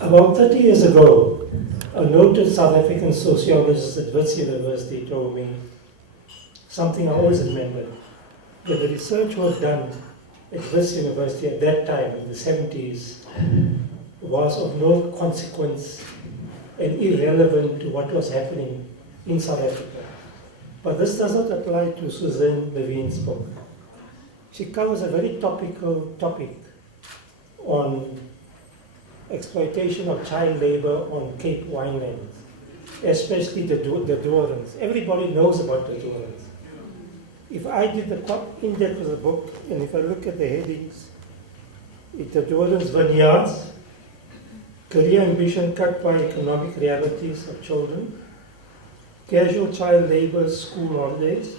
About 30 years ago, a noted South African sociologist at Wits University told me something I always remembered, that the research work done at Wits University at that time, in the 70s, was of no consequence and irrelevant to what was happening in South Africa. But this does not apply to Suzanne Levine's book. She covers a very topical topic on exploitation of child labor on Cape winelands, especially the Dorans. Everybody knows about the Dorans. If I did the in-depth of the book, and if I look at the headings, it's the Dorans vineyards, career ambition cut by economic realities of children, casual child labor, school holidays,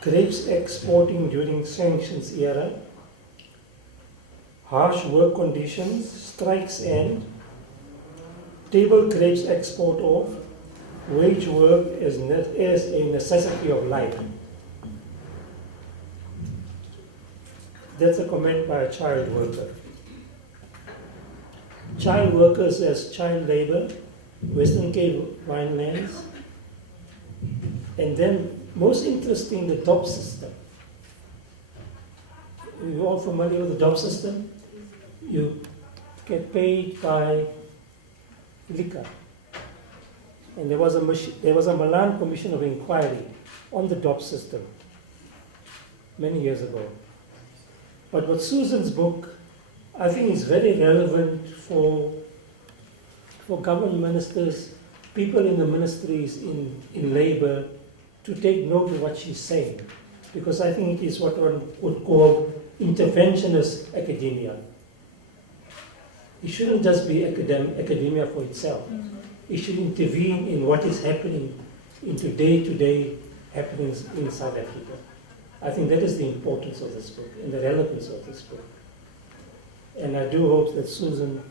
grapes exporting during sanctions era, harsh work conditions, strikes end, table grapes export off, wage work as a necessity of life. That's a comment by a child worker. Child workers as child labor, Western Cape winelands, and then most interesting, the DOP system. Are you all familiar with the DOP system? You get paid by liquor. And there was a Milan Commission of Inquiry on the DOP system many years ago. But what Susan's book, I think, is very relevant for government ministers, people in the ministries in labor, to take note of what she's saying. Because I think it is what one would call interventionist academia. It shouldn't just be academia for itself. Mm-hmm. It should intervene in what is happening into day-to-day happenings in South Africa. I think that is the importance of this book and the relevance of this book. And I do hope that Susan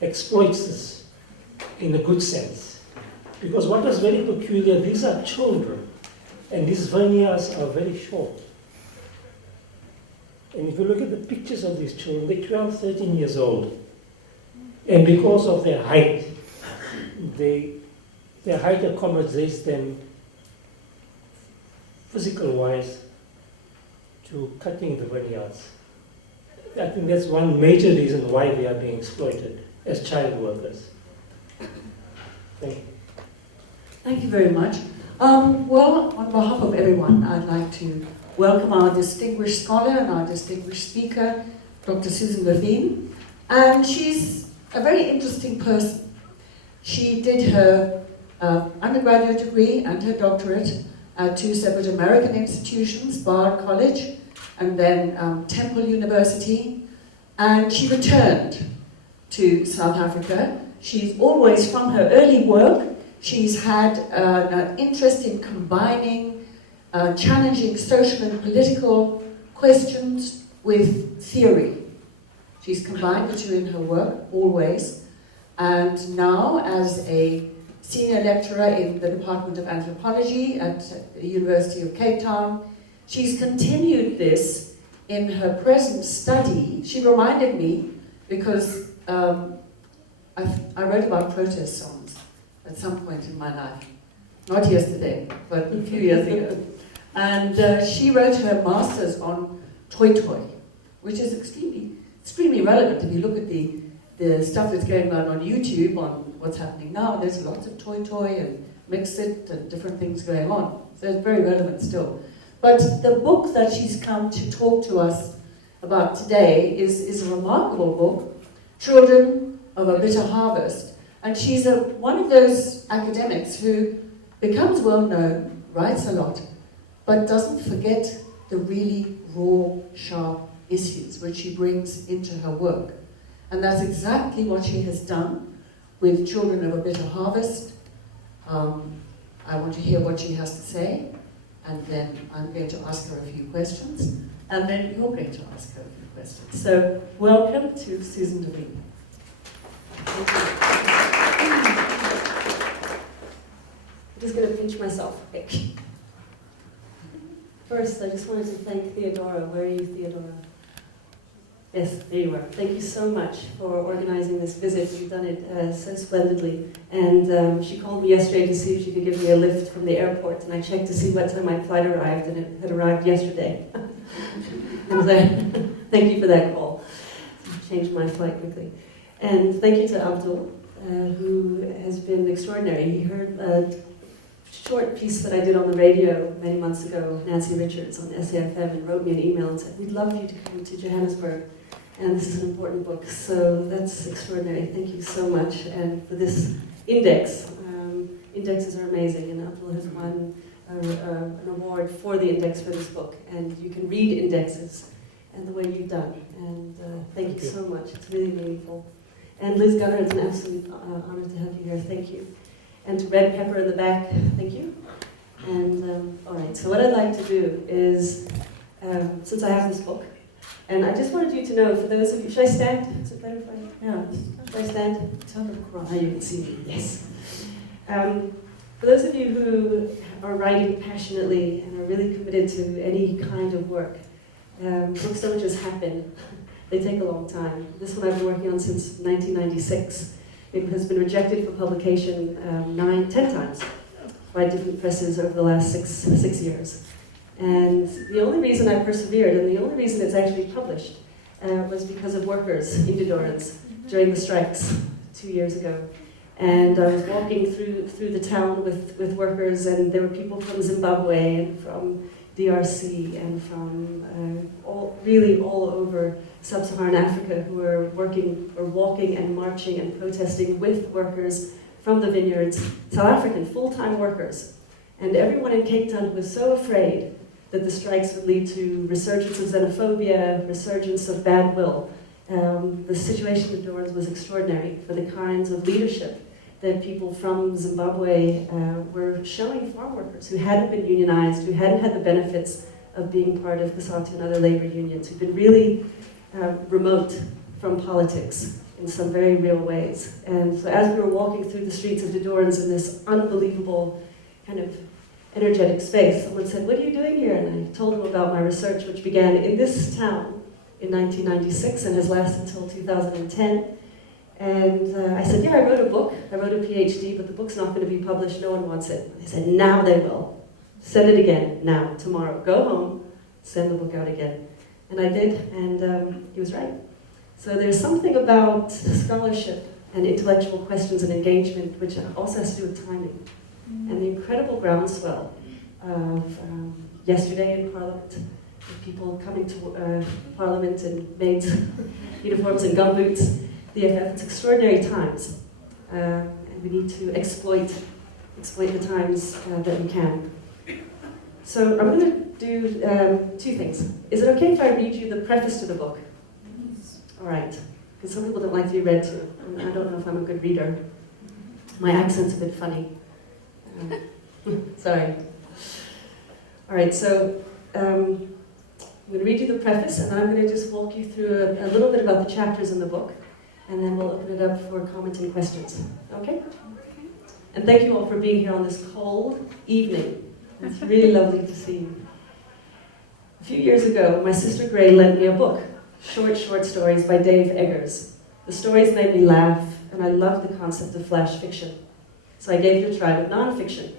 exploits this in a good sense. Because what was very peculiar, these are children, and these vineyards are very short. And if you look at the pictures of these children, they're 12, 13 years old. And because of their height, their height accommodates them physical-wise to cutting the vineyards. I think that's one major reason why they are being exploited as child workers. Thank you. Thank you very much. Well, on behalf of everyone, I'd like to welcome our distinguished scholar and our distinguished speaker, Dr. Susan Levine. And she's a very interesting person. She did her undergraduate degree and her doctorate at two separate American institutions, Bard College and then Temple University. And she returned to South Africa. She's always, from her early work, she's had an interest in combining challenging social and political questions with theory. She's combined the two in her work, always. And now, as a senior lecturer in the Department of Anthropology at the University of Cape Town, she's continued this in her present study. She reminded me, because I wrote about protest songs at some point in my life. Not yesterday, but a few years ago. And she wrote her master's on Toy Toy, which is extremely relevant. If you look at the stuff that's going on YouTube, on what's happening now, there's lots of Toy Toy and Mix-It and different things going on. So it's very relevant still. But the book that she's come to talk to us about today is a remarkable book, Children of a Bitter Harvest. And she's one of those academics who becomes well known, writes a lot, but doesn't forget the really raw, sharp issues which she brings into her work. And that's exactly what she has done with Children of a Bitter Harvest. I want to hear what she has to say, and then I'm going to ask her a few questions, and then you're going to ask her a few questions. So, welcome to Susan Levine. Thank you. I'm just going to pinch myself quick. First, I just wanted to thank Theodora. Where are you, Theodora? Yes, there you are. Thank you so much for organizing this visit. You've done it so splendidly. And she called me yesterday to see if she could give me a lift from the airport, and I checked to see what time my flight arrived, and it had arrived yesterday. And thank you for that call. Changed my flight quickly. And thank you to Abdul, who has been extraordinary. He heard a short piece that I did on the radio many months ago, Nancy Richards on SAFM, and wrote me an email and said, "We'd love you to come to Johannesburg, and this is an important book." So that's extraordinary. Thank you so much. And for this index, indexes are amazing, and Abdul has won an award for the index for this book. And you can read indexes and the way you've done. And thank you so much. It's really meaningful. And Liz Gunner, it's an absolute honor to have you here. Thank you. And to Red Pepper in the back, thank you. And all right, so what I'd like to do is, since I have this book, and I just wanted you to know, for those of you, should I stand? Is it better if I, yeah, should I stand? Tell them across. Now you can see me, yes. For those of you who are writing passionately and are really committed to any kind of work, books don't just happen. They take a long time. This one I've been working on since 1996. It has been rejected for publication 10 times by different presses over the last six years. And the only reason I persevered, and the only reason it's actually published, was because of workers in Dodorans during the strikes 2 years ago. And I was walking through the town with workers, and there were people from Zimbabwe and from DRC and from all over sub-Saharan Africa who were walking and marching and protesting with workers from the vineyards, South African full-time workers. And everyone in Cape Town was so afraid that the strikes would lead to resurgence of xenophobia, resurgence of bad will. The situation in Dodorans was extraordinary for the kinds of leadership that people from Zimbabwe were showing farm workers who hadn't been unionized, who hadn't had the benefits of being part of COSATU and other labor unions, who'd been really remote from politics in some very real ways. And so as we were walking through the streets of Dodorans in this unbelievable kind of energetic space, someone said, "What are you doing here?" And I told them about my research, which began in this town in 1996 and has lasted until 2010. And I said, "Yeah, I wrote a book. I wrote a PhD, but the book's not going to be published. No one wants it." They said, "Now they will. Send it again, now, tomorrow. Go home, send the book out again." And I did, and he was right. So there's something about scholarship and intellectual questions and engagement which also has to do with timing. And the incredible groundswell of yesterday in Parliament, with people coming to Parliament in maids' uniforms and gumboots, it's extraordinary times, and we need to exploit the times that we can. So I'm going to do two things. Is it okay if I read you the preface to the book? All right, because some people don't like to be read to, and I don't know if I'm a good reader. My accent's a bit funny. Sorry. All right, so I'm going to read you the preface, and then I'm going to just walk you through a little bit about the chapters in the book, and then we'll open it up for comments and questions. Okay? And thank you all for being here on this cold evening. It's really lovely to see you. A few years ago, my sister Gray lent me a book, short stories by Dave Eggers. The stories made me laugh, and I loved the concept of flash fiction. So I gave it a try with nonfiction.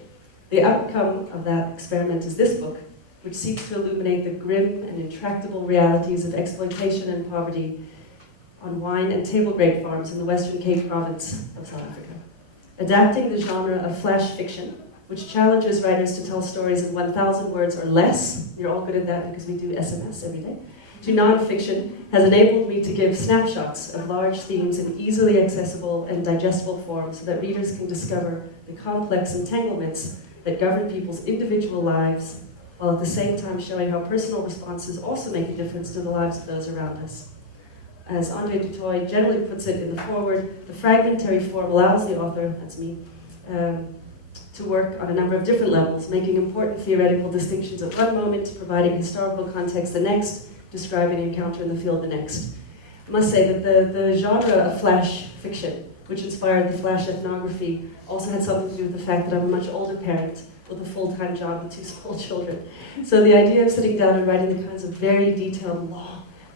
The outcome of that experiment is this book, which seeks to illuminate the grim and intractable realities of exploitation and poverty on wine and table grape farms in the Western Cape province of South Africa. Adapting the genre of flash fiction, which challenges writers to tell stories in 1,000 words or less, you're all good at that because we do SMS every day, to nonfiction has enabled me to give snapshots of large themes in easily accessible and digestible form so that readers can discover the complex entanglements that govern people's individual lives, while at the same time showing how personal responses also make a difference to the lives of those around us. As Andre Dutoy generally puts it in the foreword, the fragmentary form allows the author, that's me, to work on a number of different levels, making important theoretical distinctions at one moment, providing historical context the next, describing an encounter in the field the next. I must say that the genre of flash fiction, which inspired the flash ethnography, also had something to do with the fact that I'm a much older parent with a full-time job with 2 small children. So the idea of sitting down and writing the kinds of very detailed,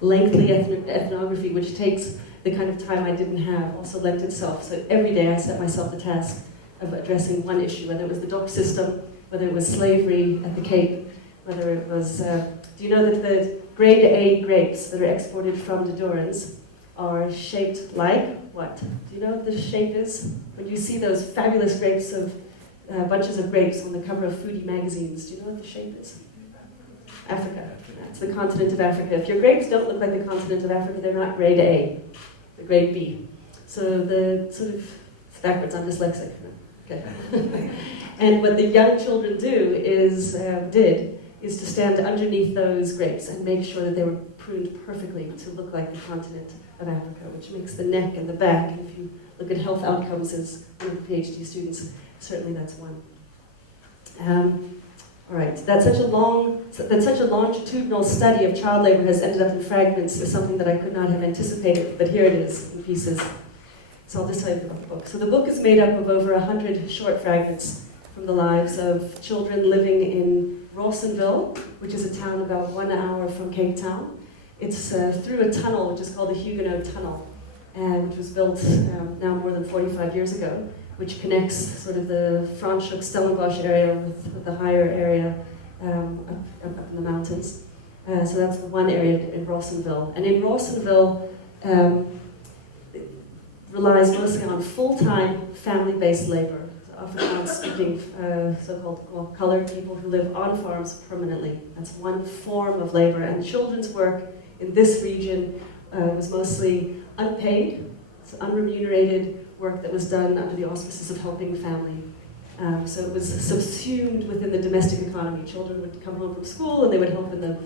lengthy ethnography, which takes the kind of time I didn't have, also lent itself. So every day I set myself the task of addressing one issue, whether it was the dock system, whether it was slavery at the Cape, whether it was... do you know that the grade A grapes that are exported from the Durans are shaped like what? Do you know what the shape is? When you see those fabulous grapes of bunches of grapes on the cover of foodie magazines, do you know what the shape is? Africa. It's the continent of Africa. If your grapes don't look like the continent of Africa, they're not grade A, they're grade B. So the sort of, it's backwards, I'm dyslexic. Okay. And what the young children did is to stand underneath those grapes and make sure that they were pruned perfectly to look like the continent of Africa, which makes the neck and the back, and if you look at health outcomes as one of the PhD students, certainly that's one. All right, that such a longitudinal study of child labor has ended up in fragments is something that I could not have anticipated, but here it is in pieces. So I'll just tell you about the book. So the book is made up of over 100 short fragments from the lives of children living in Rawsonville, which is a town about 1 hour from Cape Town. It's through a tunnel, which is called the Huguenot Tunnel, and which was built now more than 45 years ago, which connects sort of the Franschhoek-Stellenbosch area with the higher area up in the mountains. So that's the one area in Rawsonville. And in Rawsonville, it relies mostly on full-time family-based labor. Afrikaans-speaking so-called colored people who live on farms permanently. That's one form of labor. And children's work in this region was mostly unpaid, it's unremunerated work that was done under the auspices of helping family. So it was subsumed within the domestic economy. Children would come home from school and they would help in the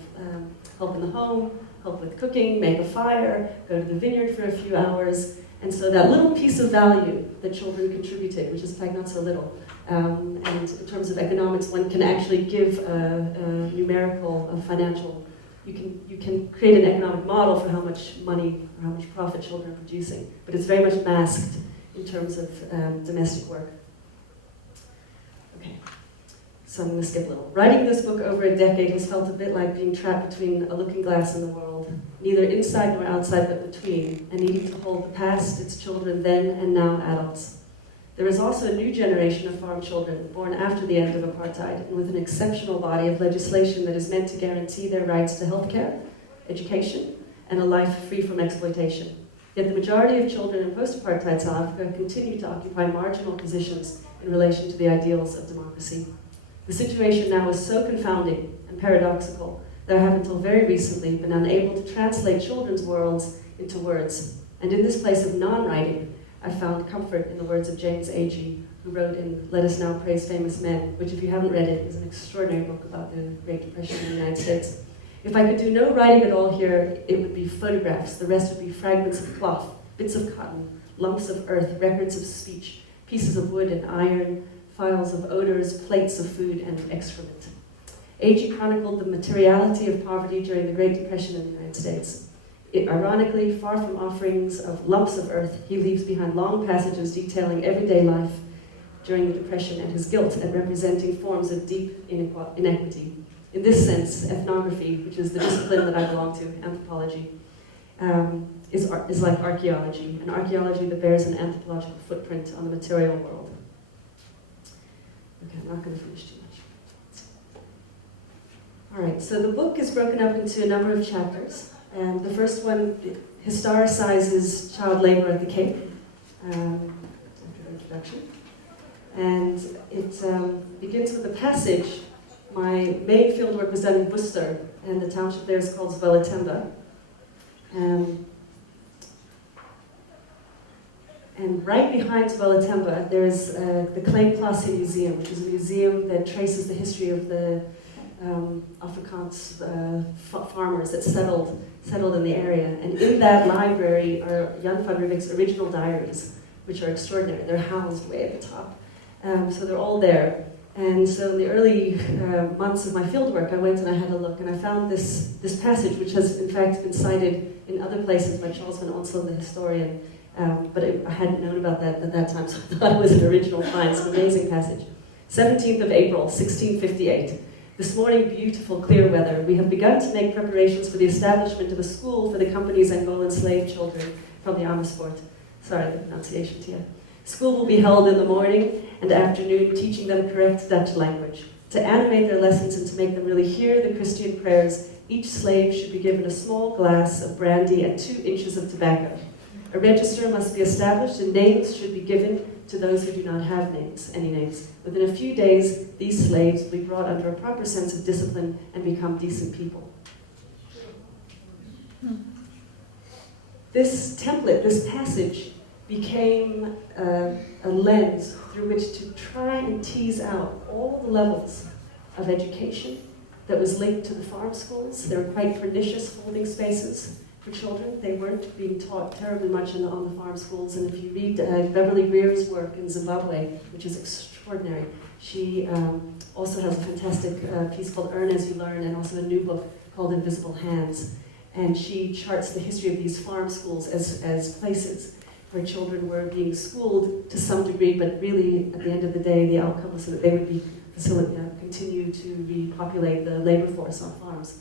home, help with cooking, make a fire, go to the vineyard for a few hours. And so that little piece of value that children contributed, which is in fact not so little, and in terms of economics, one can actually give a numerical, a financial, you can create an economic model for how much money or how much profit children are producing, but it's very much masked in terms of domestic work. Okay, so I'm going to skip a little. Writing this book over a decade has felt a bit like being trapped between a looking glass and the world, neither inside nor outside but between, and needing to hold the past, its children then and now adults. There is also a new generation of farm children born after the end of apartheid and with an exceptional body of legislation that is meant to guarantee their rights to healthcare, education, and a life free from exploitation. Yet the majority of children in post-apartheid South Africa continue to occupy marginal positions in relation to the ideals of democracy. The situation now is so confounding and paradoxical that I have until very recently been unable to translate children's worlds into words. And in this place of non-writing, I found comfort in the words of James Agee, who wrote in Let Us Now Praise Famous Men, which if you haven't read it, is an extraordinary book about the Great Depression in the United States. If I could do no writing at all here, it would be photographs. The rest would be fragments of cloth, bits of cotton, lumps of earth, records of speech, pieces of wood and iron, files of odors, plates of food, and excrement. Agee chronicled the materiality of poverty during the Great Depression in the United States. Ironically, far from offerings of lumps of earth, he leaves behind long passages detailing everyday life during the Depression and his guilt at representing forms of deep inequity. In this sense, ethnography, which is the discipline that I belong to, anthropology, is like archaeology, an archaeology that bears an anthropological footprint on the material world. Okay, I'm not going to finish too much. All right, so the book is broken up into a number of chapters. And the first one historicizes child labor at the Cape, after introduction. And it begins with a passage. My main fieldwork was done in Worcester, and the township there is called Zwelathemba. And right behind Zwelathemba, there's the Clay Place Museum, which is a museum that traces the history of the Afrikaans farmers that settled in the area. And in that library are Jan van Riebeck's original diaries, which are extraordinary. They're housed way at the top. So they're all there. And so in the early months of my fieldwork, I went and I had a look, and I found this passage, which has in fact been cited in other places by Charles van Onslow, the historian, but I hadn't known about that at that time, so I thought it was an original find. It's an amazing passage. 17th of April, 1658. This morning, beautiful, clear weather. We have begun to make preparations for the establishment of a school for the company's Angolan slave children from the Amersfoort. Sorry, the pronunciation to you. School will be held in the morning and afternoon, teaching them correct Dutch language. To animate their lessons and to make them really hear the Christian prayers, each slave should be given a small glass of brandy and 2 inches of tobacco. A register must be established and names should be given to those who do not have any names. Within a few days, these slaves will be brought under a proper sense of discipline and become decent people. This template, this passage, became a lens through which to try and tease out all the levels of education that was linked to the farm schools. They were quite pernicious holding spaces for children. They weren't being taught terribly much on the farm schools. And if you read Beverly Greer's work in Zimbabwe, which is extraordinary, she also has a fantastic piece called Earn As You Learn, and also a new book called Invisible Hands. And she charts the history of these farm schools as places where children were being schooled to some degree, but really, at the end of the day, the outcome was so that they would be continue to repopulate the labor force on farms.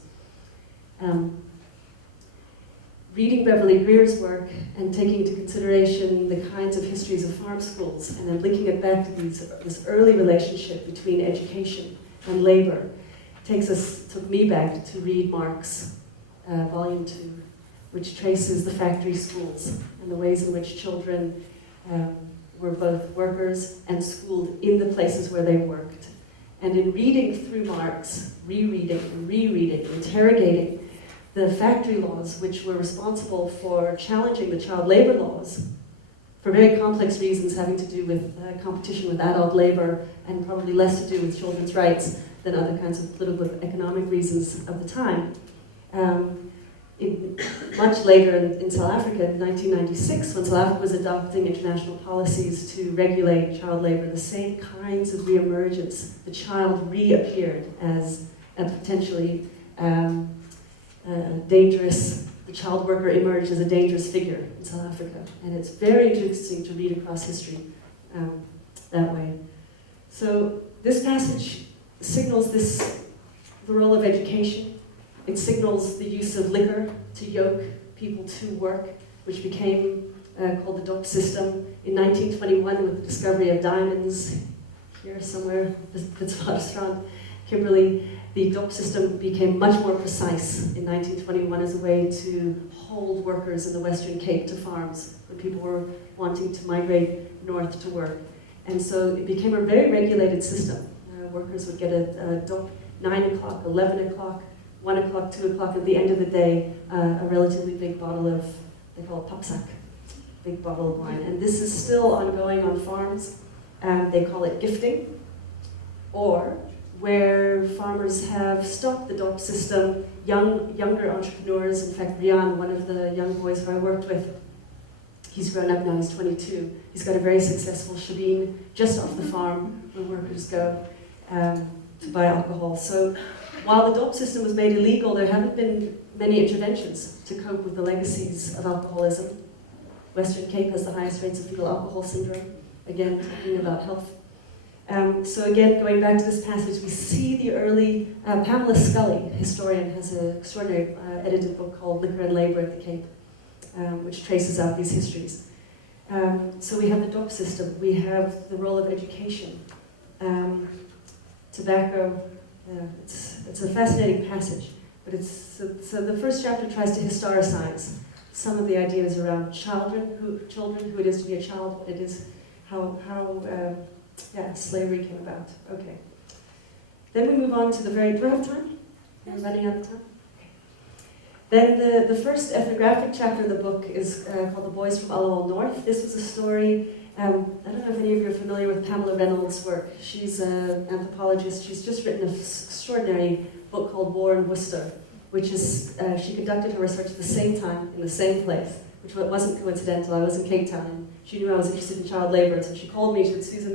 Reading Beverly Greer's work and taking into consideration the kinds of histories of farm schools, and then linking it back to this early relationship between education and labor, took me back to read Marx, Volume 2, which traces the factory schools and the ways in which children were both workers and schooled in the places where they worked. And in reading through Marx, rereading, interrogating the factory laws, which were responsible for challenging the child labor laws for very complex reasons having to do with competition with adult labor and probably less to do with children's rights than other kinds of political and economic reasons of the time. Much later in South Africa, in 1996, when South Africa was adopting international policies to regulate child labor, the same kinds of reemergence. The child reappeared as a potentially dangerous, the child worker emerged as a dangerous figure in South Africa. And it's very interesting to read across history that way. So this passage signals the role of education. It signals the use of liquor to yoke people to work, which became called the DOP system. In 1921, with the discovery of diamonds, here somewhere, Witwatersrand, Kimberley, the DOP system became much more precise in 1921 as a way to hold workers in the Western Cape to farms when people were wanting to migrate north to work. And so it became a very regulated system. Workers would get a DOP 9 o'clock, 11 o'clock, 1 o'clock, 2 o'clock, at the end of the day, a relatively big bottle of, they call it papsak, big bottle of wine. And this is still ongoing on farms. They call it gifting, or where farmers have stopped the DOP system, younger entrepreneurs, in fact, Rian, one of the young boys who I worked with, he's grown up now, he's 22. He's got a very successful shebeen just off the farm where workers go to buy alcohol. So while the DOP system was made illegal, there haven't been many interventions to cope with the legacies of alcoholism. Western Cape has the highest rates of fetal alcohol syndrome, again, talking about health. So again, going back to this passage, we see the early, Pamela Scully, historian, has an extraordinary edited book called Liquor and Labor at the Cape, which traces out these histories. So we have the DOP system, we have the role of education, tobacco. It's a fascinating passage, but so the first chapter tries to historicize some of the ideas around children, who it is to be a child, what it is, how slavery came about. Okay. Then we move on to the do I have time? We're running out of time? Okay. Then the first ethnographic chapter in the book is called The Boys from Allowal North. This was a story, I don't know if any of you are familiar with Pamela Reynolds' work. She's an anthropologist. She's just written an extraordinary book called War in Worcester, which is, she conducted her research at the same time, in the same place, which wasn't coincidental. I was in Cape Town, and she knew I was interested in child labor, and so she called me. She said, Susan,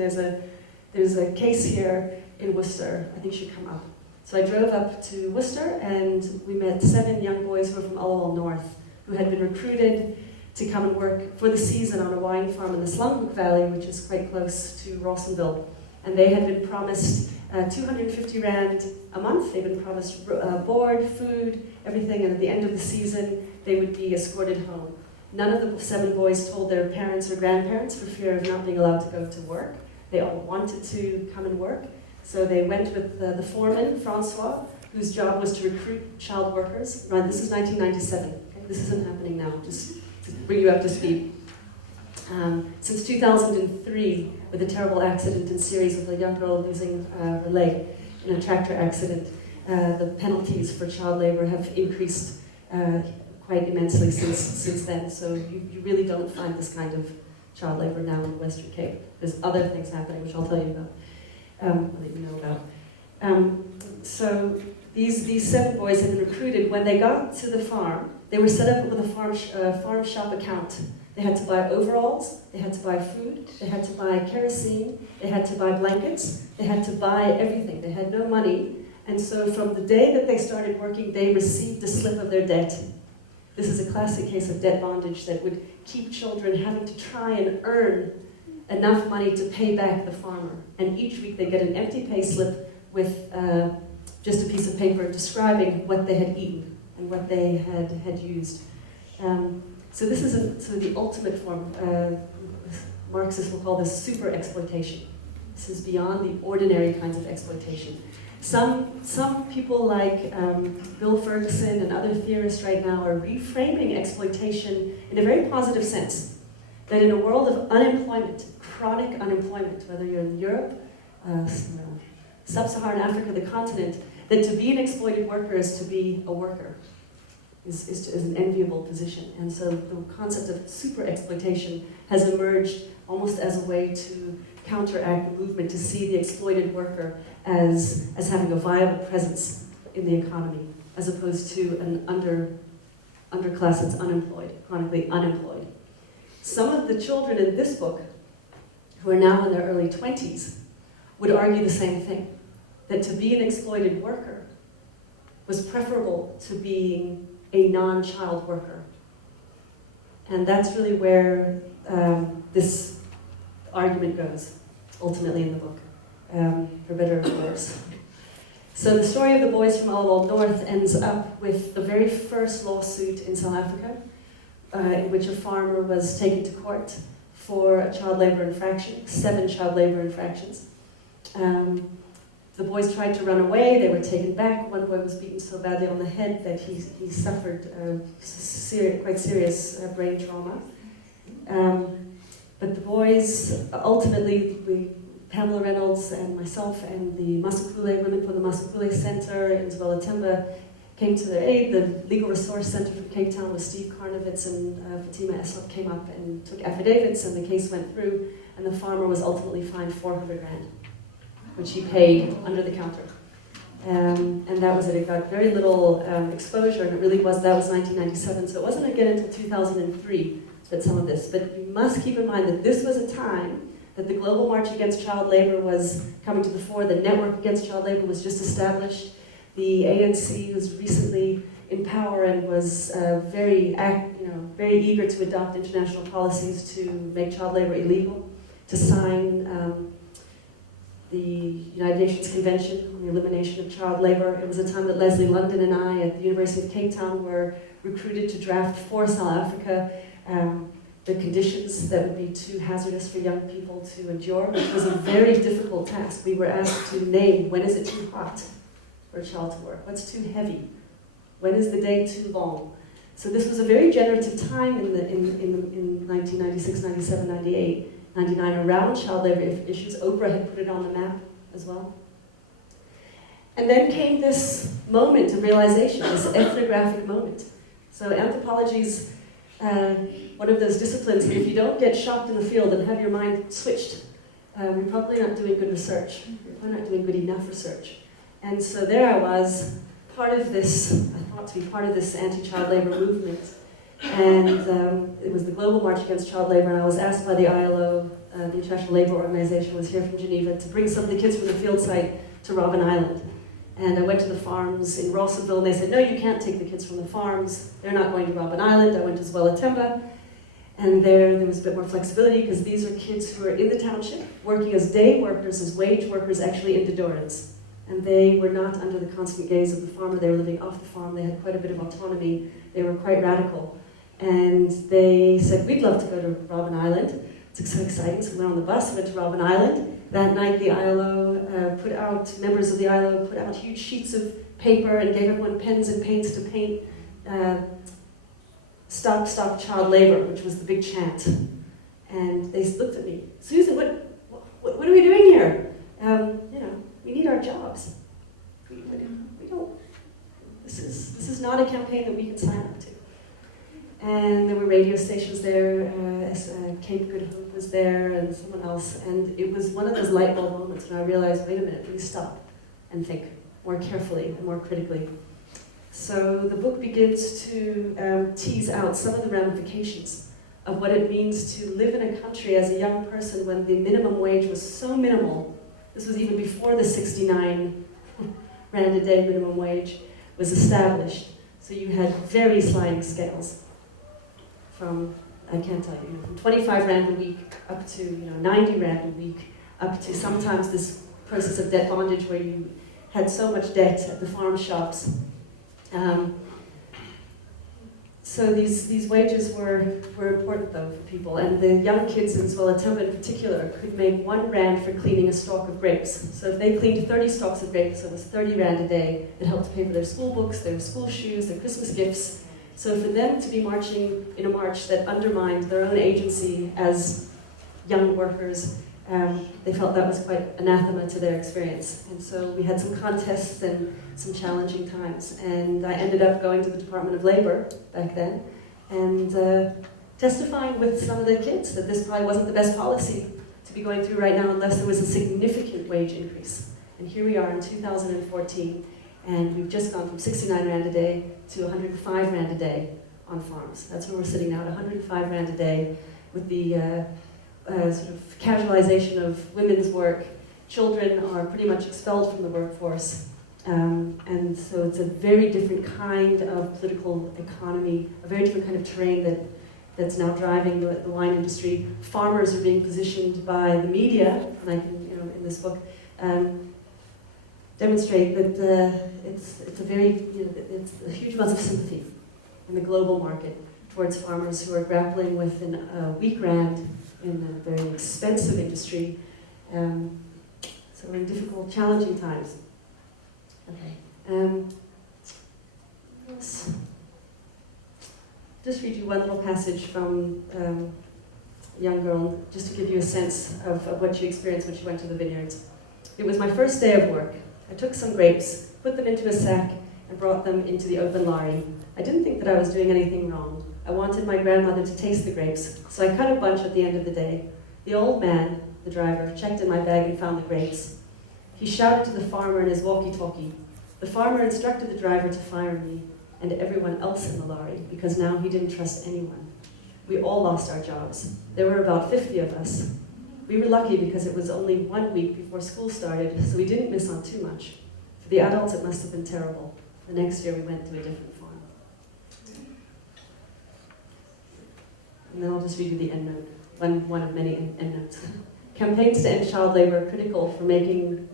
there's a case here in Worcester. I think you should come up. So I drove up to Worcester, and we met 7 young boys who were from Allowal North, who had been recruited to come and work for the season on a wine farm in the Slumbook Valley, which is quite close to Rawsonville. And they had been promised 250 rand a month. They've been promised board, food, everything, and at the end of the season, they would be escorted home. None of the 7 boys told their parents or grandparents for fear of not being allowed to go to work. They all wanted to come and work. So they went with the foreman, Francois, whose job was to recruit child workers. Right, this is 1997. Okay? This isn't happening now, just to bring you up to speed. Since 2003, with a terrible accident in Syria with a young girl losing her leg in a tractor accident, the penalties for child labor have increased quite immensely since then. So you really don't find this kind of child labor now in the Western Cape. There's other things happening, which I'll tell you about, that you know about. So these 7 boys had been recruited. When they got to the farm, they were set up with a farm shop account. They had to buy overalls, they had to buy food, they had to buy kerosene, they had to buy blankets, they had to buy everything. They had no money. And so from the day that they started working, they received a slip of their debt. This is a classic case of debt bondage that would keep children having to try and earn enough money to pay back the farmer. And each week they get an empty pay slip with just a piece of paper describing what they had eaten and what they had used. So this is sort of the ultimate form. Marxists will call this super exploitation. This is beyond the ordinary kinds of exploitation. Some people like Bill Ferguson and other theorists right now are reframing exploitation in a very positive sense. That in a world of unemployment, chronic unemployment, whether you're in Europe, sub-Saharan Africa, the continent, that to be an exploited worker is to be a worker. Is an enviable position. And so the concept of super exploitation has emerged almost as a way to counteract the movement to see the exploited worker as having a viable presence in the economy, as opposed to an underclass that's unemployed, chronically unemployed. Some of the children in this book, who are now in their early 20s, would argue the same thing, that to be an exploited worker was preferable to being a non-child worker. And that's really where this argument goes, ultimately in the book, for better or for worse. So the story of the boys from Old North ends up with the very first lawsuit in South Africa, in which a farmer was taken to court for a child labor infraction, 7 child labor infractions. The boys tried to run away, they were taken back. One boy was beaten so badly on the head that he suffered quite serious brain trauma. But the boys, ultimately, Pamela Reynolds and myself and the Masakule, women from the Masakule Center in Zwela Timber came to their aid. The Legal Resource Center from Cape Town with Steve Karnovitz and Fatima Esop came up and took affidavits, and the case went through, and the farmer was ultimately fined 400 rand. Which he paid under the counter. And that was it. It got very little exposure, and that was 1997, so it wasn't again until 2003 that some of this, but you must keep in mind that this was a time that the Global March Against Child Labor was coming to the fore, the Network Against Child Labor was just established, the ANC was recently in power and was very eager to adopt international policies to make child labor illegal, to sign the United Nations Convention on the Elimination of Child Labor. It was a time that Leslie London and I at the University of Cape Town were recruited to draft for South Africa the conditions that would be too hazardous for young people to endure, which was a very difficult task. We were asked to name, when is it too hot for a child to work? What's too heavy? When is the day too long? So this was a very generative time in 1996, 97, 98. 99 around child labor issues. Oprah had put it on the map as well. And then came this moment of realization, this ethnographic moment. So anthropology is one of those disciplines that if you don't get shocked in the field and have your mind switched, you're probably not doing good research. You're probably not doing good enough research. And so there I was, I thought to be part of this anti-child labor movement. And it was the Global March Against Child Labor, and I was asked by the ILO, the International Labour Organization, was here from Geneva, to bring some of the kids from the field site to Robben Island. And I went to the farms in Rawsonville, and they said, no, you can't take the kids from the farms. They're not going to Robben Island. I went to Zwela Timber. And there was a bit more flexibility because these are kids who are in the township working as day workers, as wage workers, actually in the Durans. And they were not under the constant gaze of the farmer. They were living off the farm. They had quite a bit of autonomy. They were quite radical. And they said, we'd love to go to Robben Island. It's so exciting. So we went on the bus, went to Robben Island. That night the ILO members of the ILO put out huge sheets of paper and gave everyone pens and paints to paint Stop, Stop Child Labor, which was the big chant. And they looked at me, Susan, what are we doing here? We need our jobs. We don't, this is not a campaign that we can sign up to. And there were radio stations there, Cape Good Hope was there, and someone else. And it was one of those light bulb moments when I realized, wait a minute, let me stop and think more carefully and more critically. So the book begins to tease out some of the ramifications of what it means to live in a country as a young person when the minimum wage was so minimal. This was even before the 69 rand a day minimum wage was established. So you had very sliding scales from, I can't tell you, from 25 rand a week up to 90 rand a week, up to sometimes this process of debt bondage where you had so much debt at the farm shops. So these wages were important though for people, and the young kids in Swelatemba in particular could make 1 rand for cleaning a stalk of grapes. So if they cleaned 30 stalks of grapes, it was 30 rand a day. It helped to pay for their school books, their school shoes, their Christmas gifts. So for them to be marching in a march that undermined their own agency as young workers, they felt that was quite anathema to their experience. And so we had some contests and some challenging times. And I ended up going to the Department of Labor back then and testifying with some of the kids that this probably wasn't the best policy to be going through right now unless there was a significant wage increase. And here we are in 2014, and we've just gone from 69 rand a day to 105 rand a day on farms. That's where we're sitting now at 105 rand a day with the sort of casualization of women's work. Children are pretty much expelled from the workforce. And so it's a very different kind of political economy, a very different kind of terrain that's now driving the wine industry. Farmers are being positioned by the media, and I can, in this book, demonstrate that it's a huge amount of sympathy in the global market towards farmers who are grappling with a weak rand in a very expensive industry. So we're in difficult, challenging times. Okay. Let's just read you one little passage from a young girl, just to give you a sense of what she experienced when she went to the vineyards. It was my first day of work. I took some grapes, put them into a sack, and brought them into the open lorry. I didn't think that I was doing anything wrong. I wanted my grandmother to taste the grapes, so I cut a bunch at the end of the day. The old man, the driver, checked in my bag and found the grapes. He shouted to the farmer in his walkie-talkie. The farmer instructed the driver to fire me and everyone else in the lorry, because now he didn't trust anyone. We all lost our jobs. There were about 50 of us. We were lucky because it was only 1 week before school started, so we didn't miss on too much. For the adults, it must have been terrible. The next year, we went to a different farm. And then I'll just read you the endnote, one of many endnotes. Campaigns to end child labor are critical for making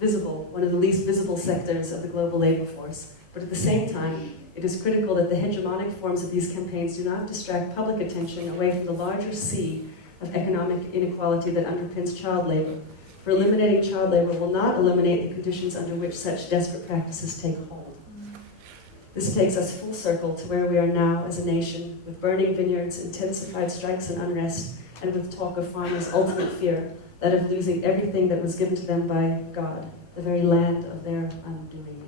visible one of the least visible sectors of the global labor force. But at the same time, it is critical that the hegemonic forms of these campaigns do not distract public attention away from the larger sea of economic inequality that underpins child labor. For eliminating child labor will not eliminate the conditions under which such desperate practices take hold. This takes us full circle to where we are now as a nation, with burning vineyards, intensified strikes and unrest, and with talk of farmers' ultimate fear, that of losing everything that was given to them by God, the very land of their undoing.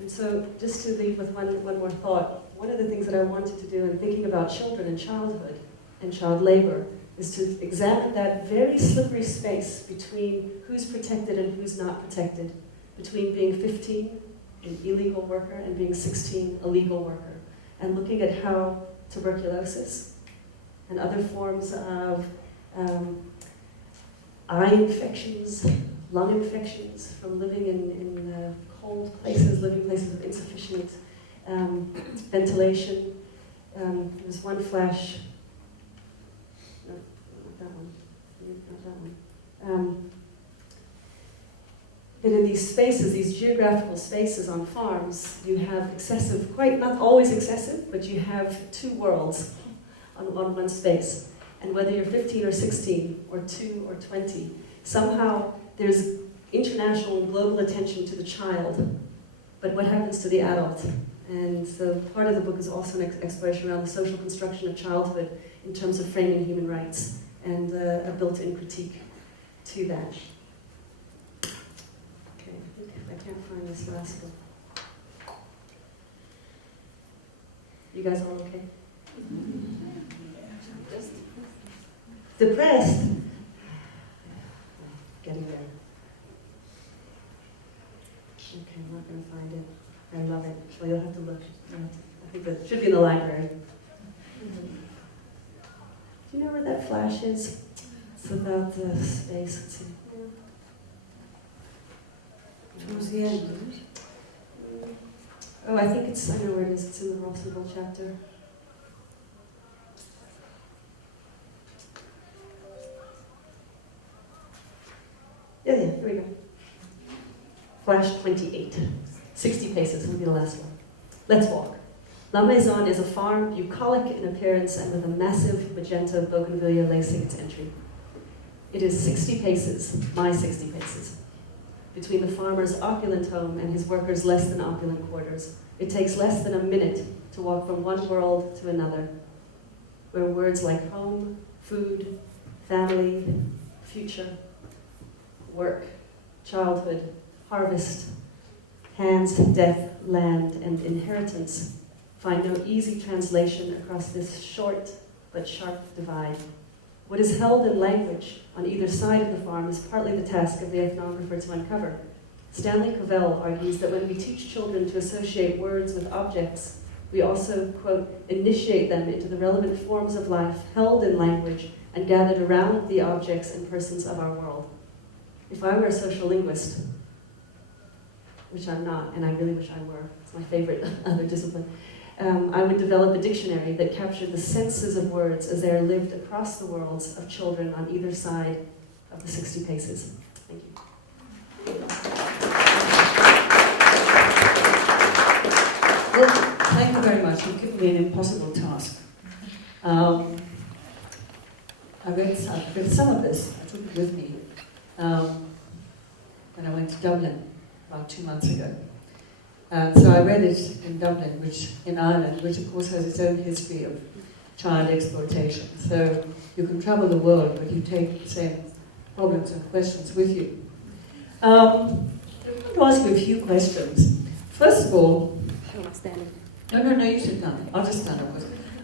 And so, just to leave with one more thought, one of the things that I wanted to do in thinking about children and childhood and child labor is to examine that very slippery space between who's protected and who's not protected, between being 15, an illegal worker, and being 16, a legal worker, and looking at how tuberculosis and other forms of eye infections, lung infections from living in cold places, living places with insufficient ventilation, There's one flash. No, not that one. Not that one. But in these spaces, these geographical spaces on farms, you have excessive, quite not always excessive, but you have two worlds on one space. And whether you're 15 or 16, or 2 or 20, somehow there's international and global attention to the child, but what happens to the adult? And so part of the book is also an exploration around the social construction of childhood in terms of framing human rights and a built-in critique to that. Okay, I can't find this last book. You guys all okay? Just depressed. Getting there. Okay, I'm not going to find it. I love it. Well, you'll have to look. I think that should be in the library. Do you know where that flash is? It's about the space. Let's see. Towards the end, isn't it? Oh, I think it's, I know where it is. It's in the Rossendale chapter. Yeah, here we go. Flash 28. 60 paces will be the last one. Let's walk. La Maison is a farm, bucolic in appearance and with a massive magenta bougainvillea lacing its entry. It is 60 paces, my 60 paces, between the farmer's opulent home and his workers' less than opulent quarters. It takes less than a minute to walk from one world to another, where words like home, food, family, future, work, childhood, harvest, hands, death, land, and inheritance find no easy translation across this short but sharp divide. What is held in language on either side of the farm is partly the task of the ethnographer to uncover. Stanley Cavell argues that when we teach children to associate words with objects, we also, quote, initiate them into the relevant forms of life held in language and gathered around the objects and persons of our world. If I were a social linguist, which I'm not, and I really wish I were, it's my favorite other discipline, I would develop a dictionary that captured the senses of words as they are lived across the worlds of children on either side of the 60 paces. Thank you. Well, thank you very much. You've given me an impossible task. I read some of this. I took it with me when I went to Dublin about 2 months ago. So I read it in Dublin, in Ireland, which of course has its own history of child exploitation. So you can travel the world, but you take the same problems and questions with you. I want to ask you a few questions. First of all, no, you sit down. I'll just stand up.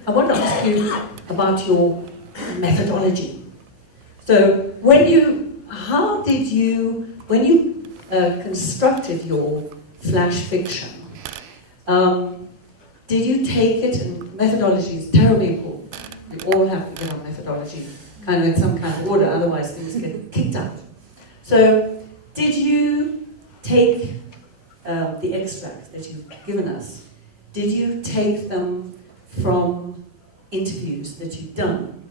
I want to ask you about your methodology. So when you constructed your flash fiction, did you take it, and methodology is terribly important. We all have to get on methodology kind of in some kind of order, otherwise things get kicked out. So did you take the extracts that you've given us, did you take them from interviews that you've done,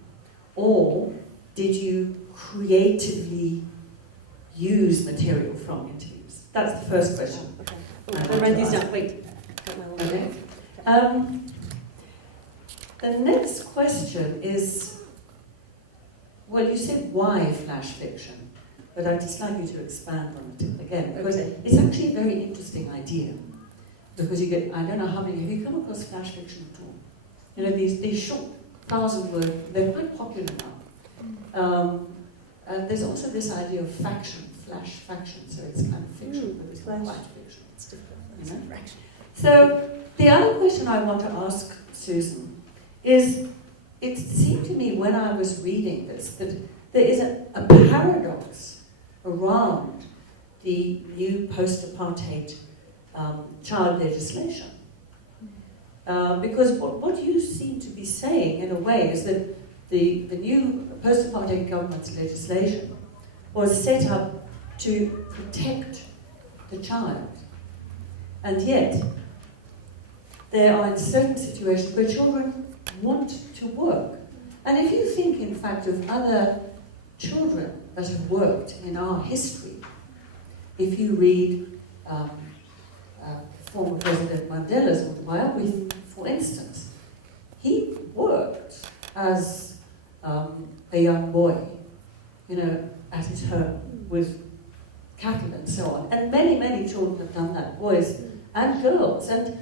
or did you creatively use material from interviews? That's the first question. Okay. Oh, I'll write these down. Wait. Okay. The next question is, well, you said why flash fiction, but I'd just like you to expand on it again, because it's actually a very interesting idea. Because you get, I don't know how many, have you come across flash fiction at all? You know, these short 1,000-word, they're quite popular now. And there's also this idea of faction, flash faction, so it's kind of fiction, but it's not quite fiction. It's different. You know? So the other question I want to ask Susan is, it seemed to me when I was reading this that there is a paradox around the new post-apartheid child legislation. Because what you seem to be saying, in a way, is that the new post-apartheid government's legislation was set up to protect the child. And yet, There are in certain situations where children want to work. And if you think, in fact, of other children that have worked in our history, if you read former President Mandela's autobiography, for instance, he worked as a young boy, at his home with cattle and so on. And many, many children have done that, boys and girls. And,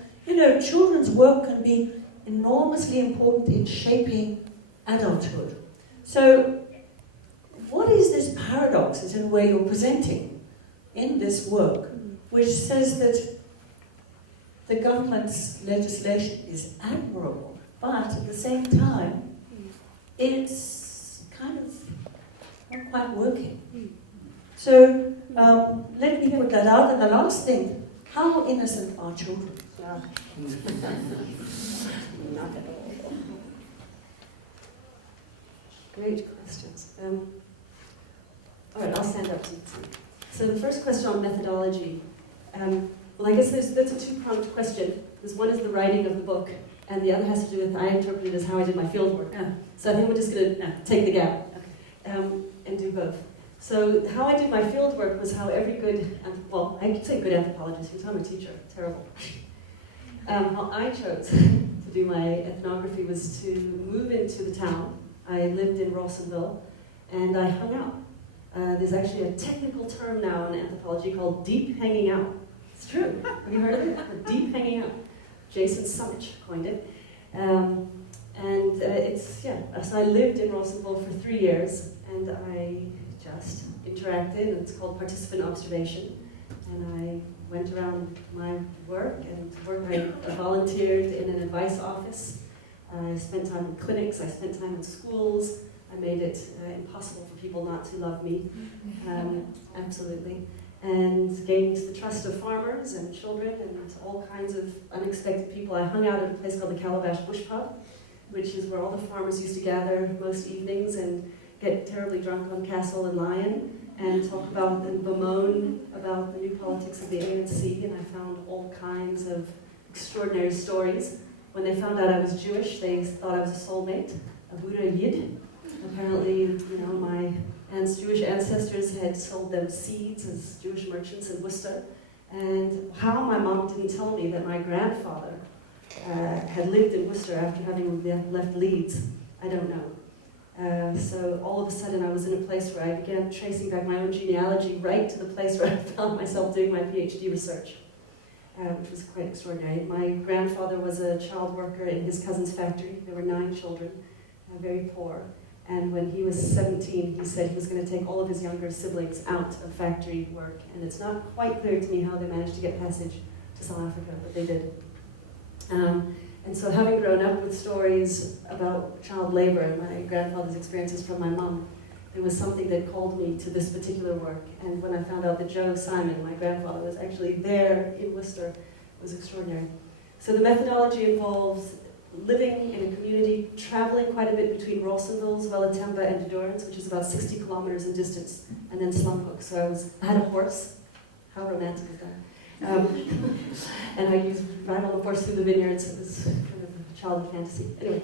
children's work can be enormously important in shaping adulthood. So, what is this paradox, is in a way you're presenting in this work, which says that the government's legislation is admirable, but at the same time, it's kind of not quite working. So, let me put that out. And the last thing, how innocent are children? Not at all. Great questions. All right, I'll stand up. So the first question on methodology. Well, I guess that's a two-pronged question. One is the writing of the book, and the other has to do with, I interpret it as how I did my fieldwork. So I think we're just going to take the gap and do both. So how I did my fieldwork was how every good, I could say good anthropologist, because I'm a teacher, terrible. How I chose to do my ethnography was to move into the town. I lived in Rawsonville, and I hung out. There's actually a technical term now in anthropology called deep hanging out. It's true. Have you heard of it? Deep hanging out. Jason Summich coined it. So I lived in Rawsonville for 3 years, and I just interacted, and it's called participant observation. And I went around my work, I volunteered in an advice office. I spent time in clinics, I spent time in schools. I made it impossible for people not to love me, absolutely. And gained the trust of farmers and children and all kinds of unexpected people. I hung out at a place called the Calabash Bush Pub, which is where all the farmers used to gather most evenings and get terribly drunk on Castle and Lion and talk about and bemoan about the new politics of the ANC. And I found all kinds of extraordinary stories. When they found out I was Jewish, they thought I was a soulmate, a Buddha Yid. Apparently, my Jewish ancestors had sold them seeds as Jewish merchants in Worcester. And how my mom didn't tell me that my grandfather had lived in Worcester after having left Leeds, I don't know. So all of a sudden I was in a place where I began tracing back my own genealogy right to the place where I found myself doing my PhD research, which was quite extraordinary. My grandfather was a child worker in his cousin's factory. There were 9 children, very poor. And when he was 17, he said he was going to take all of his younger siblings out of factory work. And it's not quite clear to me how they managed to get passage to South Africa, but they did. And so having grown up with stories about child labor and my grandfather's experiences from my mom, there was something that called me to this particular work. And when I found out that Joe Simon, my grandfather, was actually there in Worcester, it was extraordinary. So the methodology involves living in a community, traveling quite a bit between Rawsonville, Wellitemba, and Durance, which is about 60 kilometers in distance, and then Slumhoek. So I had a horse. How romantic is that? And I used to ride on the horse through the vineyards. It was kind of a childhood fantasy. Anyway,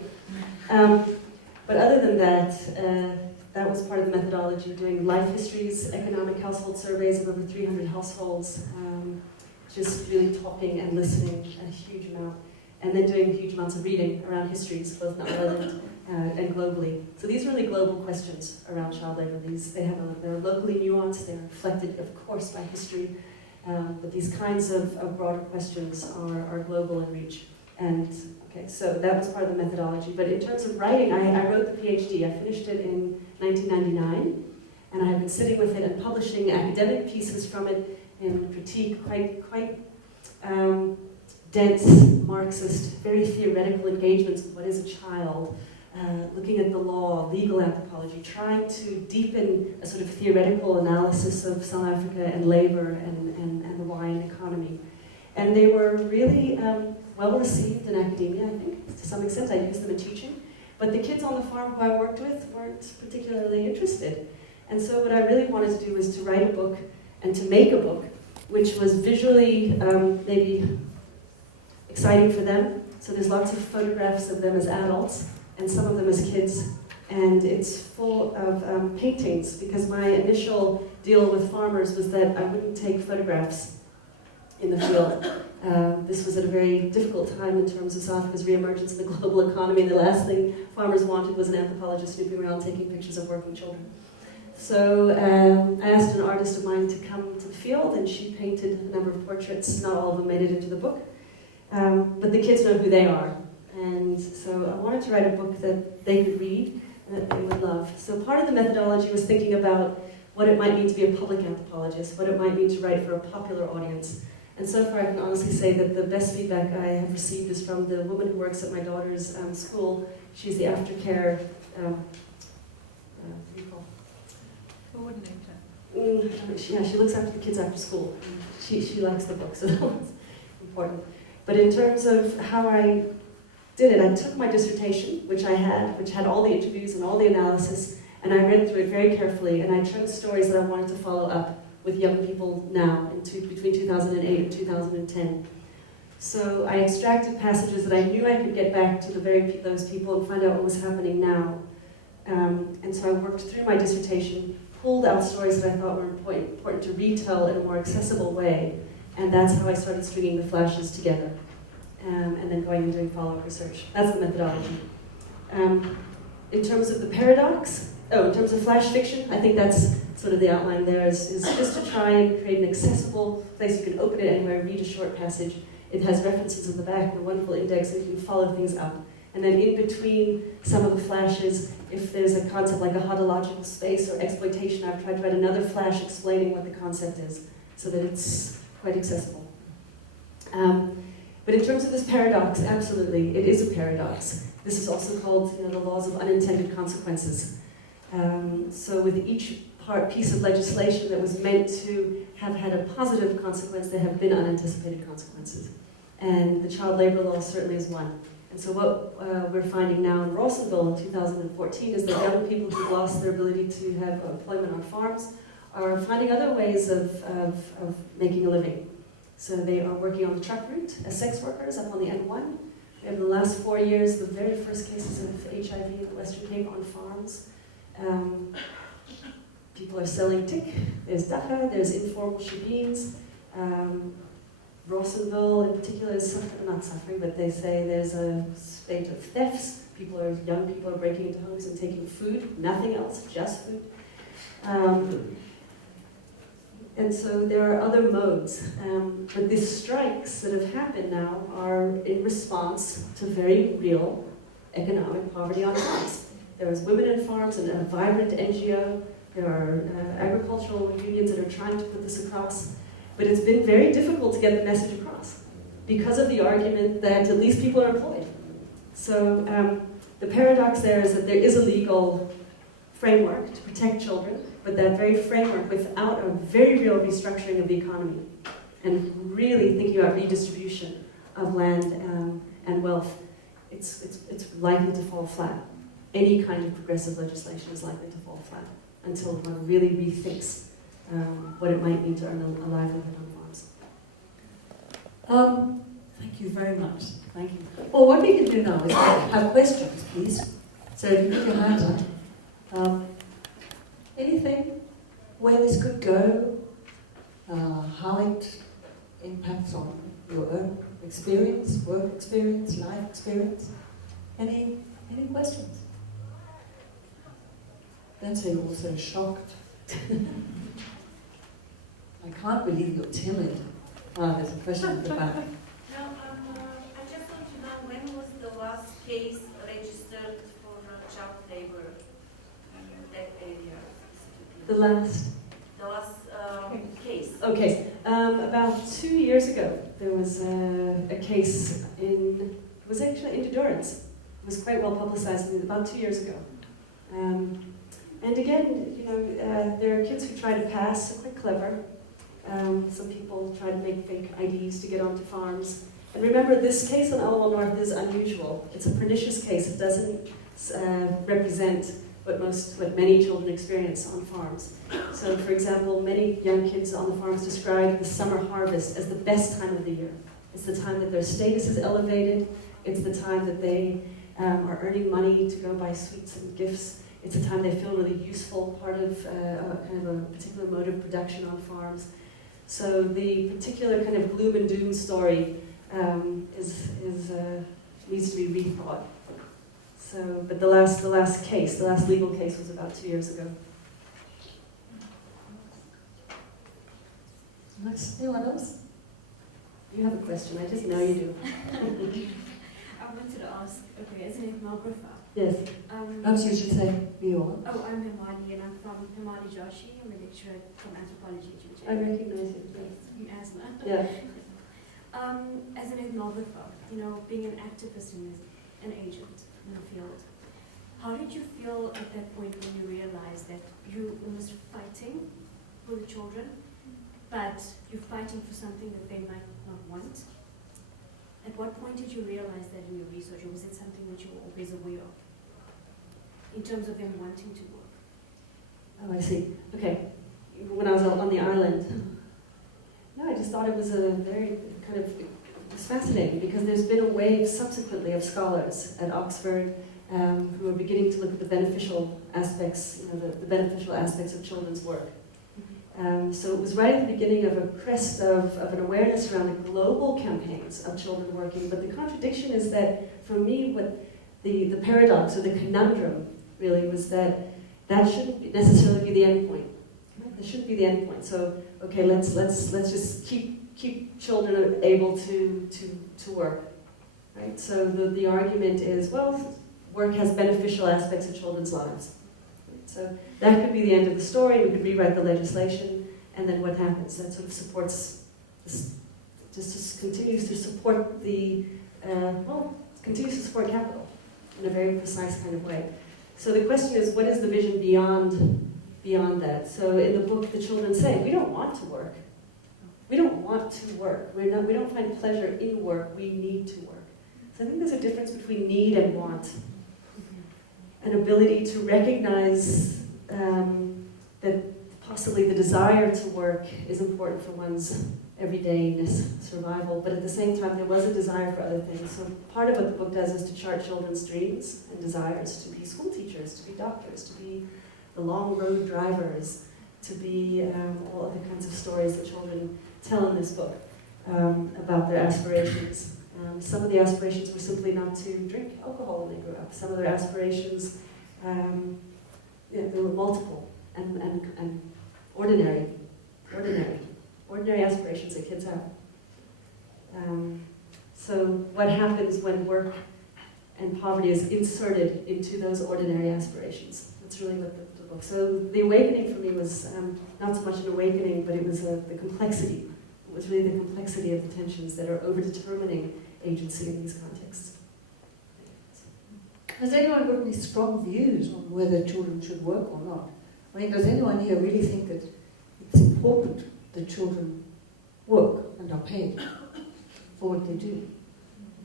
but other than that, that was part of the methodology, doing life histories, economic household surveys of over 300 households, just really talking and listening a huge amount. And then doing huge amounts of reading around histories, both in Ireland and globally. So these are really global questions around child labor. They're locally nuanced, they're reflected, of course, by history, but these kinds of broader questions are global in reach. And okay, so that was part of the methodology. But in terms of writing, I wrote the PhD. I finished it in 1999, and I have been sitting with it and publishing academic pieces from it in critique, quite dense, Marxist, very theoretical engagements with what is a child, looking at the law, legal anthropology, trying to deepen a sort of theoretical analysis of South Africa and labor and the wine economy. And they were really well received in academia, I think. To some extent, I used them in teaching. But the kids on the farm who I worked with weren't particularly interested. And so what I really wanted to do was to write a book and to make a book which was visually maybe exciting for them. So there's lots of photographs of them as adults and some of them as kids. And it's full of paintings, because my initial deal with farmers was that I wouldn't take photographs in the field. This was at a very difficult time in terms of South Africa's reemergence in the global economy. The last thing farmers wanted was an anthropologist snooping around taking pictures of working children. So I asked an artist of mine to come to the field, and she painted a number of portraits. Not all of them made it into the book, but the kids know who they are. And so I wanted to write a book that they could read and that they would love. So part of the methodology was thinking about what it might mean to be a public anthropologist, what it might mean to write for a popular audience. And so far I can honestly say that the best feedback I have received is from the woman who works at my daughter's school. She's the aftercare, what do you call it? She looks after the kids after school. She likes the book, so that was important. But in terms of how I did it, I took my dissertation, which had all the interviews and all the analysis, and I read through it very carefully, and I chose stories that I wanted to follow up with young people now, between 2008 and 2010. So I extracted passages that I knew I could get back to those people and find out what was happening now. And so I worked through my dissertation, pulled out stories that I thought were important to retell in a more accessible way, and that's how I started stringing the flashes together, and then going and doing follow-up research. That's the methodology. In terms of the paradox, in terms of flash fiction, I think that's sort of the outline there, is just to try and create an accessible place. You can open it anywhere, read a short passage. It has references in the back and a wonderful index, and you can follow things up. And then in between some of the flashes, if there's a concept like a hodological space or exploitation, I've tried to write another flash explaining what the concept is, so that it's quite accessible. But in terms of this paradox, absolutely, it is a paradox. This is also called the laws of unintended consequences. So with each piece of legislation that was meant to have had a positive consequence, there have been unanticipated consequences. And the child labor law certainly is one. And so what we're finding now in Rawsonville in 2014 is that young people who've lost their ability to have employment on farms are finding other ways of making a living. So they are working on the truck route as sex workers up on the N1. We have in the last 4 years the very first cases of HIV in the Western Cape on farms. People are selling tick, there's dacha, there's informal shebeens. Rawsonville in particular is not suffering, but they say there's a spate of thefts. Young people are breaking into homes and taking food, nothing else, just food. And so there are other modes. But these strikes that have happened now are in response to very real economic poverty on farms. There is Women in Farms and a vibrant NGO. There are agricultural unions that are trying to put this across. But it's been very difficult to get the message across because of the argument that at least people are employed. So the paradox there is that there is a legal framework to protect children, but that very framework, without a very real restructuring of the economy and really thinking about redistribution of land and wealth, it's likely to fall flat. Any kind of progressive legislation is likely to fall flat until one really rethinks what it might mean to earn a livelihood on farms. Thank you very much. Thank you. Well, what we can do now is have questions, please. So if you put your hands up. Anything? Where this could go? How it impacts on your own experience, work experience, life experience? Any questions? Don't say you're also shocked. I can't believe you're timid. There's a question at the back. No, I just want to know, when was the last case registered for child labor in that area? The last case. Okay, about 2 years ago, there was a case it was actually in Endurance. It was quite well publicized about 2 years ago. And again, there are kids who try to pass, so quite clever. Some people try to make fake IDs to get onto farms. And remember, this case on Alamo North is unusual. It's a pernicious case. It doesn't represent what many children experience on farms. So, for example, many young kids on the farms describe the summer harvest as the best time of the year. It's the time that their status is elevated. It's the time that they are earning money to go buy sweets and gifts. It's a time they feel really useful, part of kind of a particular mode of production on farms. So the particular kind of gloom and doom story needs to be rethought. So, but the last legal case was about 2 years ago. Anyone else? You have a question, I just know you do. I wanted to ask, okay, as an ethnographer. Yes. Perhaps you should say who you are. Oh, I'm Himani, and I'm from Himani Joshi. I'm a lecturer from anthropology at UJ. I recognize you. Yes. From asthma. Yeah. As an ethnographer, being an activist and an agent in the field, how did you feel at that point when you realized that you were almost fighting for the children, but you're fighting for something that they might not want? At what point did you realize that in your research, or was it something that you were always aware of, in terms of them wanting to work? Oh, I see. Okay. When I was on the island, no, I just thought it was a very kind of, it was fascinating because there's been a wave subsequently of scholars at Oxford who are beginning to look at the beneficial aspects, the beneficial aspects of children's work. So it was right at the beginning of a crest of an awareness around the global campaigns of children working. But the contradiction is that, for me, what the paradox or the conundrum really was that shouldn't necessarily be the end point. Right? That shouldn't be the end point. So, okay, let's just keep children able to work. Right? So the argument is, well, work has beneficial aspects of children's lives. So that could be the end of the story. We could rewrite the legislation, and then what happens? That sort of supports, just continues to support continues to support capital in a very precise kind of way. So the question is, what is the vision beyond that? So in the book, the children say, we don't want to work. We don't want to work. We don't find pleasure in work. We need to work. So I think there's a difference between need and want. An ability to recognize that possibly the desire to work is important for one's everydayness, survival, but at the same time there was a desire for other things. So part of what the book does is to chart children's dreams and desires to be school teachers, to be doctors, to be the long road drivers, to be all other kinds of stories that children tell in this book about their aspirations. Some of the aspirations were simply not to drink alcohol when they grew up. Some of their aspirations, there were multiple and ordinary aspirations that kids have. So what happens when work and poverty is inserted into those ordinary aspirations? That's really what the book. So the awakening for me was not so much an awakening, but it was the complexity. It was really the complexity of the tensions that are over-determining agency in these contexts. Has anyone got any strong views on whether children should work or not? I mean, does anyone here really think that it's important that children work and are paid for what they do,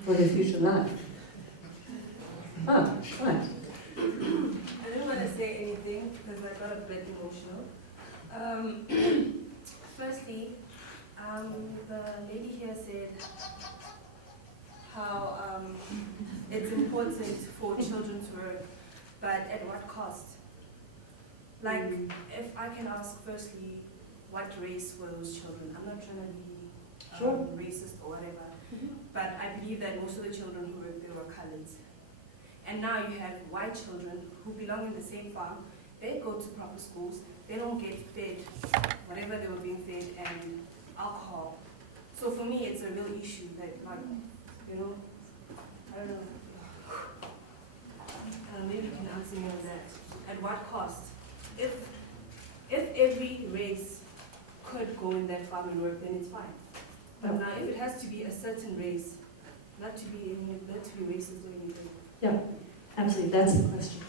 for their future life? Ah, right. I don't want to say anything because I got a bit emotional. Firstly, the lady here said how it's important for children to work, but at what cost? Like, if I can ask firstly, what race were those children? I'm not trying to be racist or whatever, but I believe that most of the children who worked there were colored. And now you have white children who belong in the same farm. They go to proper schools. They don't get fed whatever they were being fed and alcohol. So for me, it's a real issue that, like, I don't know. Maybe you can answer me on that. At what cost? If every race could go in that farm and work, then it's fine. But now, if it has to be a certain race, not to be racist or anything. Yeah, absolutely. That's the question.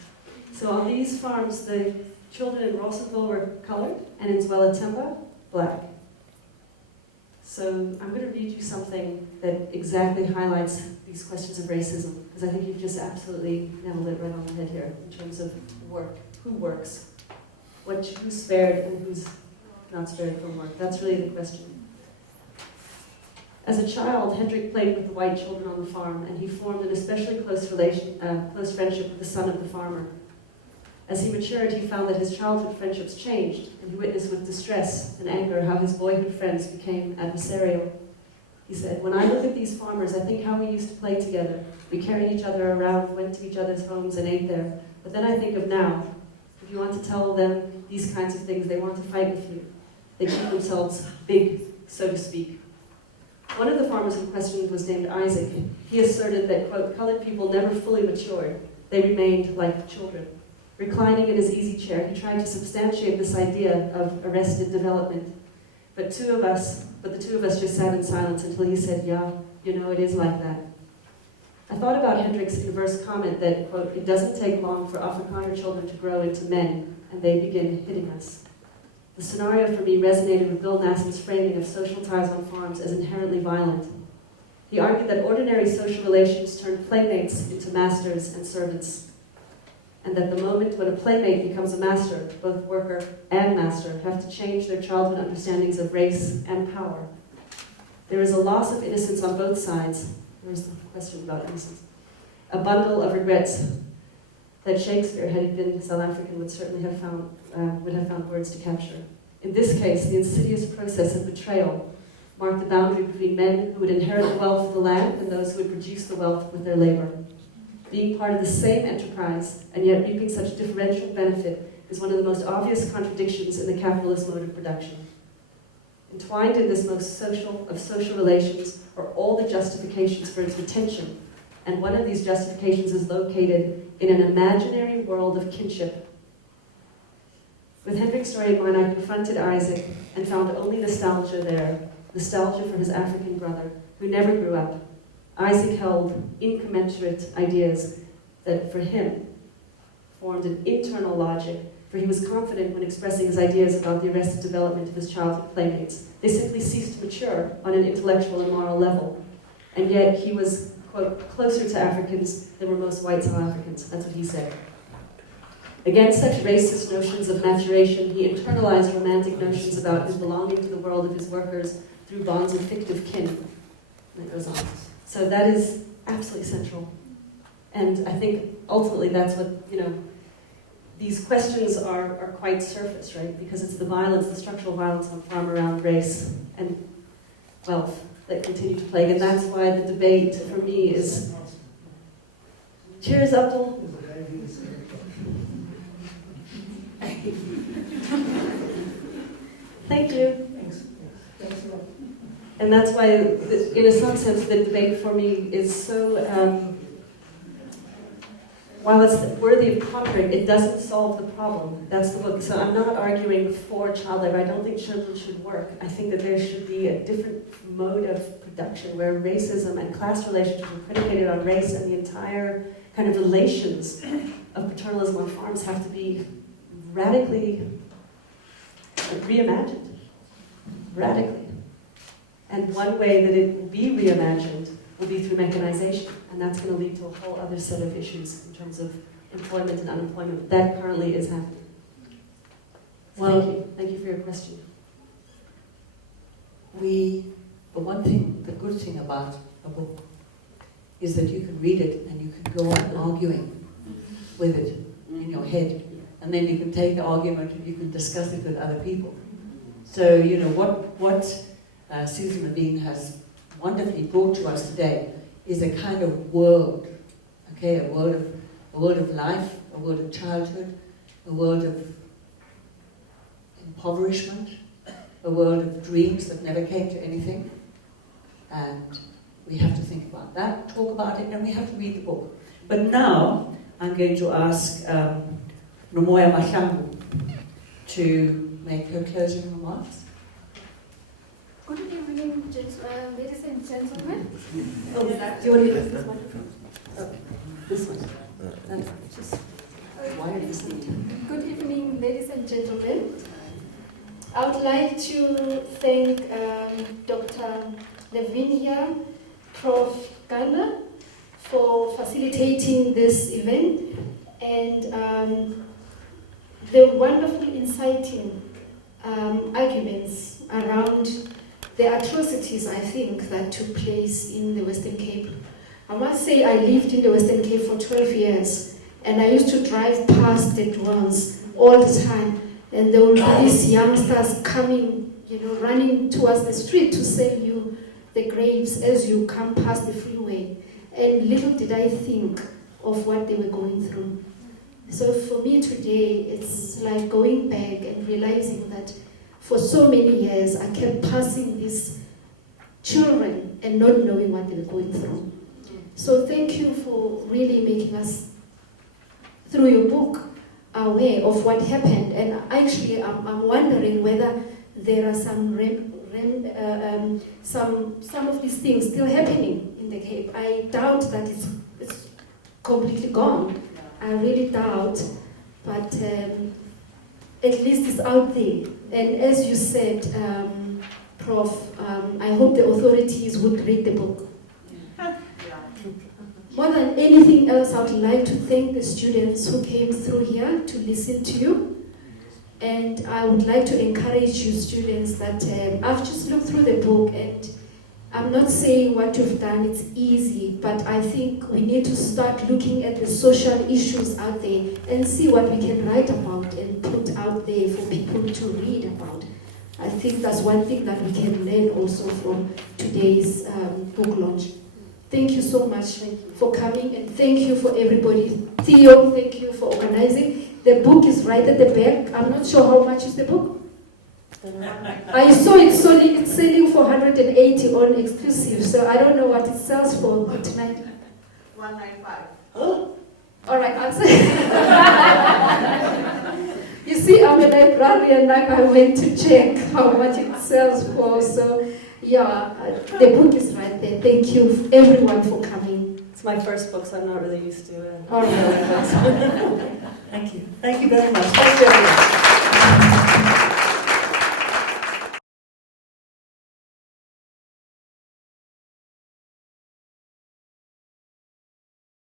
So on these farms, the children in Rawsonville were colored, and in Zwelathemba, black. So I'm going to read you something that exactly highlights these questions of racism, because I think you've just absolutely nailed it right on the head here in terms of work. Who works? Who's spared and who's not spared from work? That's really the question. As a child, Hendrik played with the white children on the farm, and he formed an especially close friendship with the son of the farmer. As he matured, he found that his childhood friendships changed, and he witnessed with distress and anger how his boyhood friends became adversarial. He said, "When I look at these farmers, I think how we used to play together. We carried each other around, went to each other's homes, and ate there. But then I think of now. If you want to tell them these kinds of things, they want to fight with you. They keep themselves big, so to speak." One of the farmers in question was named Isaac. He asserted that, quote, "colored people never fully matured. They remained like children." Reclining in his easy chair, he tried to substantiate this idea of arrested development. But the two of us just sat in silence until he said, "Yeah, you know, it is like that." I thought about Hendrik's inverse comment that, quote, "it doesn't take long for Afrikaner children to grow into men, and they begin hitting us." The scenario for me resonated with Bill Nassen's framing of social ties on farms as inherently violent. He argued that ordinary social relations turn playmates into masters and servants, and that the moment when a playmate becomes a master, both worker and master have to change their childhood understandings of race and power. There is a loss of innocence on both sides. There was the question about innocence. A bundle of regrets that Shakespeare, had he been South African, would certainly have found words to capture. In this case, the insidious process of betrayal marked the boundary between men who would inherit the wealth of the land and those who would produce the wealth with their labor. Being part of the same enterprise and yet reaping such differential benefit is one of the most obvious contradictions in the capitalist mode of production. Entwined in this most social of social relations are all the justifications for its retention, and one of these justifications is located in an imaginary world of kinship. With Hendrik's story in mind, I confronted Isaac and found only nostalgia there, nostalgia for his African brother, who never grew up. Isaac held incommensurate ideas that, for him, formed an internal logic, for he was confident when expressing his ideas about the arrested development of his childhood playmates. They simply ceased to mature on an intellectual and moral level. And yet he was, quote, closer to Africans than were most white South Africans. That's what he said. Against such racist notions of maturation, he internalized romantic notions about his belonging to the world of his workers through bonds of fictive kin. And it goes on. So that is absolutely central. And I think ultimately that's what, these questions are quite surface, right? Because it's the violence, the structural violence on farm around race and wealth that continue to plague. And that's why the debate for me is... Cheers, Abdul. Thank you. Thanks a lot. And that's why, in some sense, the debate for me is so, while it's worthy of pondering, it doesn't solve the problem. That's the book. So I'm not arguing for child labor. I don't think children should work. I think that there should be a different mode of production where racism and class relationships are predicated on race, and the entire kind of relations of paternalism on farms have to be radically reimagined. Radically. And one way that it will be reimagined will be through mechanization, and that's going to lead to a whole other set of issues in terms of employment and unemployment. That currently is happening. So Well, thank you for your question. the good thing about a book is that you can read it and you can go on arguing with it in your head, and then you can take the argument and you can discuss it with other people. So, what Susan Levine has wonderfully brought to us today is a kind of world, okay, a world of life, a world of childhood, a world of impoverishment, a world of dreams that never came to anything, and we have to think about that, talk about it, and we have to read the book. But now I'm going to ask Nomoya Mahlangu to make her closing remarks. Good evening, ladies and gentlemen. Oh, do you want to use this microphone? Oh, this one. Just wire this one. Good evening, ladies and gentlemen. I would like to thank Dr. Lavinia, Prof. Ghana, for facilitating this event and the wonderful inciting arguments around the atrocities, I think, that took place in the Western Cape. I must say I lived in the Western Cape for 12 years, and I used to drive past it once all the time, and there would be these youngsters coming, running towards the street to sell you the grapes as you come past the freeway. And little did I think of what they were going through. So for me today, it's like going back and realizing that for so many years, I kept passing these children and not knowing what they were going through. So thank you for really making us, through your book, aware of what happened. And actually, I'm wondering whether there are some of these things still happening in the Cape. I doubt that it's completely gone. I really doubt, but at least it's out there. And as you said, Prof, I hope the authorities would read the book. More than anything else, I would like to thank the students who came through here to listen to you. And I would like to encourage you students that I've just looked through the book, and I'm not saying what you've done, it's easy, but I think we need to start looking at the social issues out there and see what we can write about and put out there for people to read about. I think that's one thing that we can learn also from today's book launch. Thank you so much for coming, and thank you for everybody. Theo, thank you for organizing. The book is right at the back. I'm not sure how much is the book. I saw it's selling for 180 on exclusive, so I don't know what it sells for tonight. 195. Oh, all right, I'll say. You see, I'm a librarian, like I went to check how much it sells for, so yeah, the book is right there. Thank you, everyone, for coming. It's my first book, so I'm not really used to it. All right. Thank you. Thank you very much. Thank you, everyone.